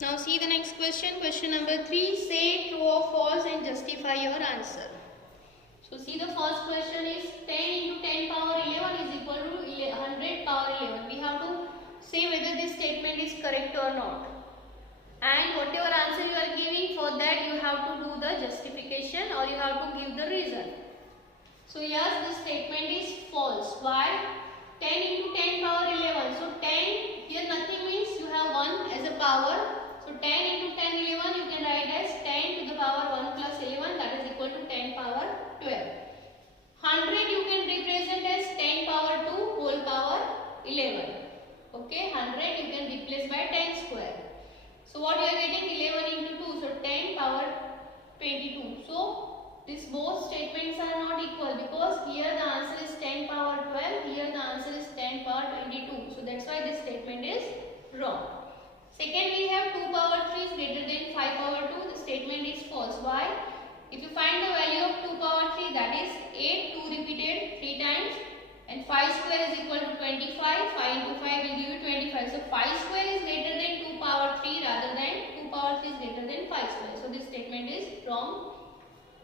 Now see the next question. Question number 3. Say true or false and justify your answer. So see the first question is 10 into 10 power 11 is equal to 100 power 11. We have to say whether this statement is correct or not. And whatever answer you are giving, for that you have to do the justification or you have to give the reason. So yes, this statement is false. Why? 10 into 10 power 11. So 10, here nothing means you have 1 as a power. So 10 into 10 11 you can write as 10 to the power 1 plus 11, that is equal to 10 power 12. 100 you can represent as 10 power 2 whole power 11. Okay, 100 you can replace by 10 square. So what you are getting? 11 into 2, so 10 power 22. So these both statements are not equal because here the answer is 10 power 12, here the answer is 10 power 22. So that's why this statement is wrong. Second, we have 2 power 3 is greater than 5 power 2. The statement is false. Why? If you find the value of 2 power 3, that is 8, 2 repeated 3 times, and 5 square is equal to 25. 5 into 5 will give you 25. So 5 square is greater than 2 power 3 rather than 2 power 3 is greater than 5 square. So this statement is wrong.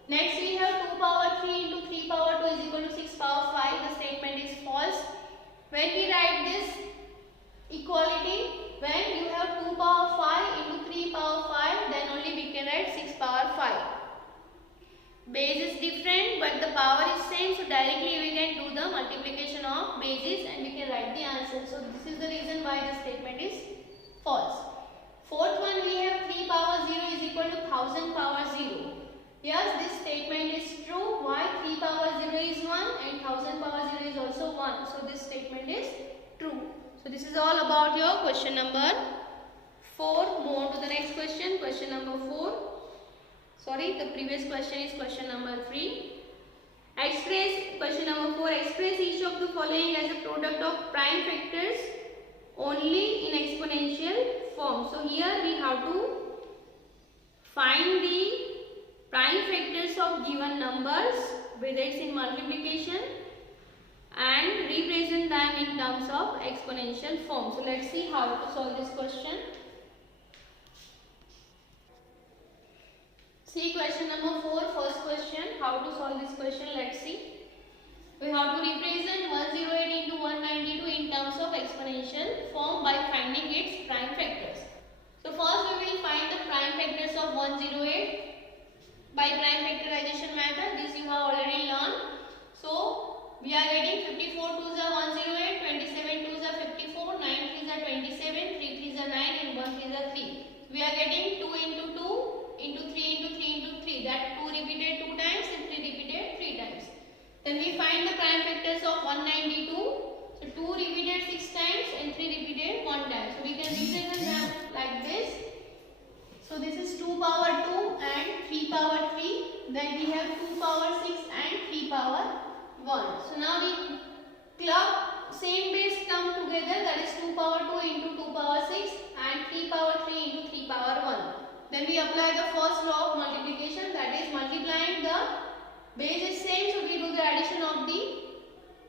Next we have 2 power 3 into 3 power 2 is equal to 6 power 5. The statement is false. When we write this equality, when you have 2 power 5 into 3 power 5, then only we can write 6 power 5. Base is different but the power is same, so directly we can do the multiplication of bases and we can write the answer. So this is the reason why the statement is false. Fourth one, we have 3 power 0 is equal to 1000 power 0. Yes, this statement is true. Why? 3 power 0 is 1 and 1000 power 0 is also 1. So this statement is true. So this is all about your question number 4. Move on to the next question. Question number 4. Sorry, the previous question is question number 3. Question number 4. Express each of the following as a product of prime factors only in exponential form. So here we have to find the prime factors of given numbers, whether it's in multiplication, and represent them in terms of exponential form. So let's see how to solve this question. See question number 4, first question. How to solve this question? Let's see. We have to represent 108 into 192 in terms of exponential form by finding its prime factors. So first we will find the prime factors of 108 by prime factorization method. This you have already learned. So we are getting 54 2s are 108, 27 2s are 54, 9 3s are 27, 3 3s are 9 and 1 3s are 3. We are getting 2 into 2 into 3 into 3 into 3, that 2 repeated 2 times and 3 repeated 3 times. Then we find the prime factors of 192. So 2 repeated 6 times and 3 repeated 1 time. So we can represent them like this. So this is 2 power 2 and 3 power 3. Then we have 2 power 6 and 3 power 1. So now the club same base come together, that is 2 power 2 into 2 power 6 and 3 power 3 into 3 power 1. Then we apply the first law of multiplication, that is multiplying the base is same, so we do the addition of the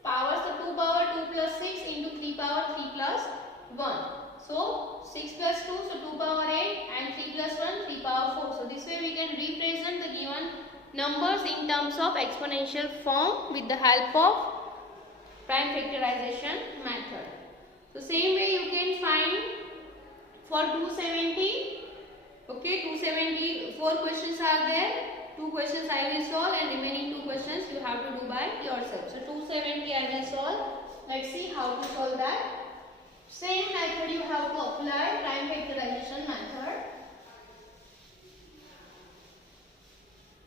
powers. So 2 power 2 plus 6 into 3 power 3 plus 1. So 6 plus 2, so 2 power 8 and 3 plus 1, 3 power 4. So this way we can represent the given numbers in terms of exponential form with the help of prime factorization method. So same way you can find for 270. Okay, 270, 4 questions are there. 2 questions I will solve and remaining 2 questions you have to do by yourself. So 270 I will solve. Let's see how to solve that. Same method you have to apply, prime factorization method.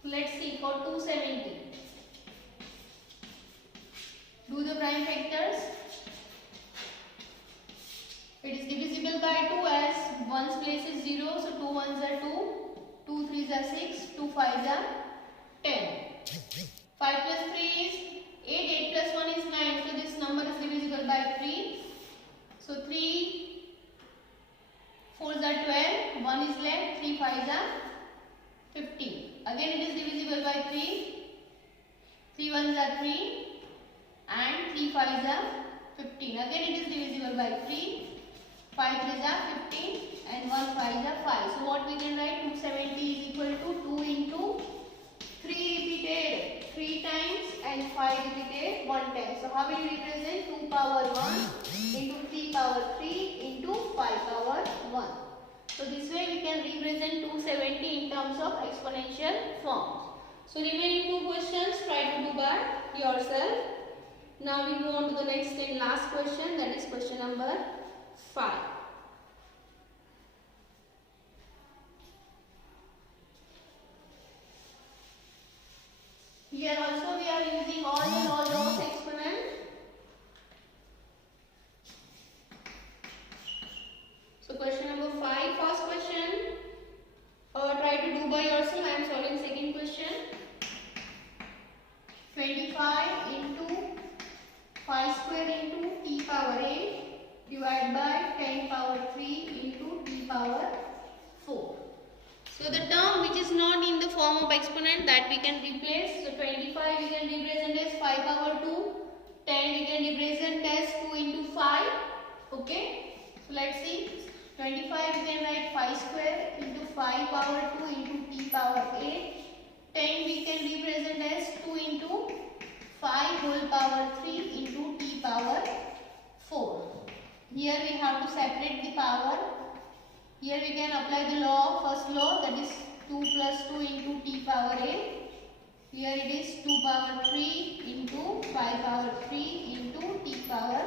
Let's see for 270. Do the prime factors. It is divisible by 2 as 1's place is 0, so 2 1's are 2, 2 3's are 6, 2 5's are 10. 5 plus 3 is 8, 8 plus 1 is 9, so this number is divisible by 3. So 3 4's are 12, 1 is left, 3 5's are 15. Again it is divisible by 3, 3 1's are 3 and 3 5's are 15. Again it is divisible by 3, 5 3's are 15 and and 1 5 is 5. So what we can write? 270 is equal to 2 into 3 repeated 3 times and 5 repeated 1 time. So how will we represent? 2 power 1 into 3 power 3 into 5 power 1. So this way we can represent 270 in terms of exponential form. So remaining 2 questions, try to do by yourself. Now we move on to the next and last question, that is question number 5. Here also we are using all the laws of exponent. So question number 5, first question, try to do by yourself. I am solving second question. 25 into 5 square into t power 8 divided by 10 power 3 into t power 4. So the term which is not in the form of exponent, that we can replace. So 25 we can represent as 5 power 2, 10 we can represent as 2 into 5. Okay. So let's see. 25 we can write 5 square into 5 power 2 into t power 8. 10 we can represent as 2 into 5 whole power 3 into t power 4. Here we have to separate the power. Here we can apply the law, first law, that is 2 plus 2 into t power 8. Here it is 2 power 3 into 5 power 3 into t power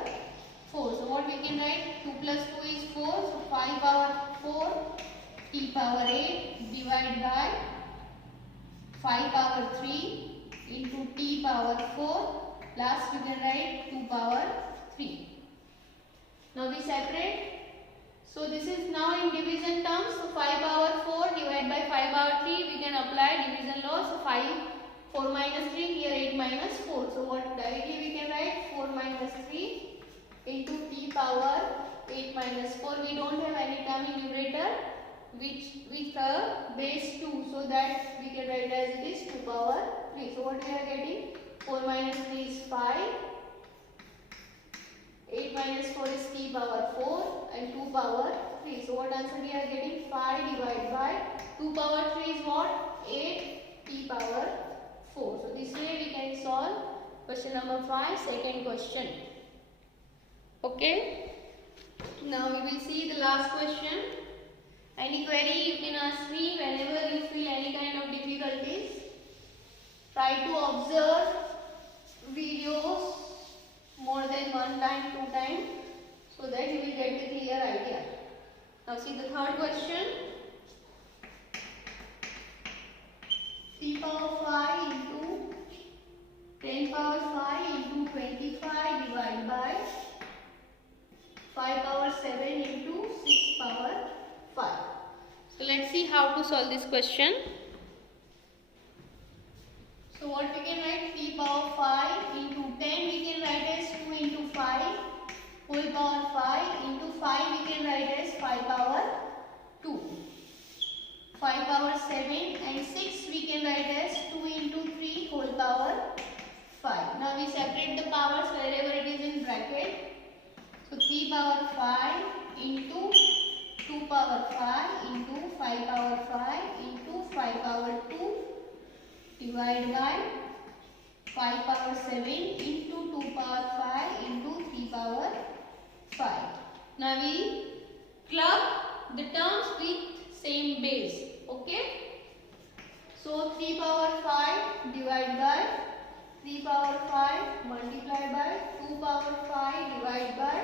4. So what we can write? 2 plus 2 is 4. So 5 power 4 t power 8 divided by 5 power 3 into t power 4. Last we can write 2 power 3. Now we separate. So this is now in division terms. So 5 power 4 divided by 5 power 3, we can apply division law. So 4 minus 3, here 8 minus 4. So what directly we can write? 4 minus 3 into t power 8 minus 4. We don't have any term in numerator which with a base 2. So that we can write as it is 2 power 3. So what we are getting? 4 minus 3 is 5. 8 minus 4 is t power 4 and 2 power 3. So what answer we are getting? 5 divided by 2 power 3 is what? 8 t power 4. So this way we can solve question number 5, second question. Okay. Now we will see the last question. Any query you can ask me whenever you feel any kind of difficulties. Try to observe videos more than 1 time, 2 times, so that you will get the clear idea. Now see the third question. 3 power 5 into 10 power 5 into 25 divided by 5 power 7 into 6 power 5. So let's see how to solve this question. So what we can write? 3 power 5 into 10 we can write as 2 into 5 whole power 5 into 5 we can write as 5 power 2. 5 power 7 and 6 we can write as 2 into 3 whole power 5. Now we separate the powers wherever it is in bracket. So 3 power 5 into 2 power 5 into 5 power 5 into 5 power 2 divided by 5 power 7 into 2 power 5 into 3 power 5. Now we club the terms with same base. Okay. So 3 power 5 divided by 3 power 5 multiplied by 2 power 5 divided by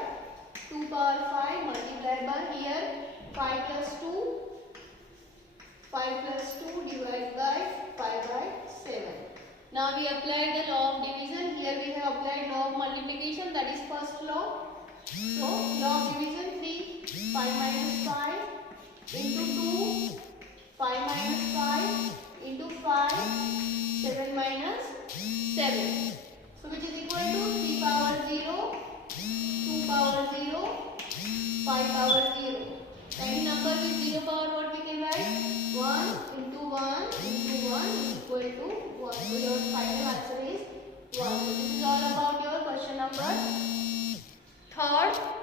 2 power 5 multiplied by here 5 plus 2. 5 plus 2 divided by 5 by 7. Now we apply the law of division. Here we have applied law of multiplication, that is first law. So law of division 3. 5 minus 5 into 2. 5 minus 5 into 5. 7 minus 7. So which is equal to 3 power 0, 2 power 0, 5 power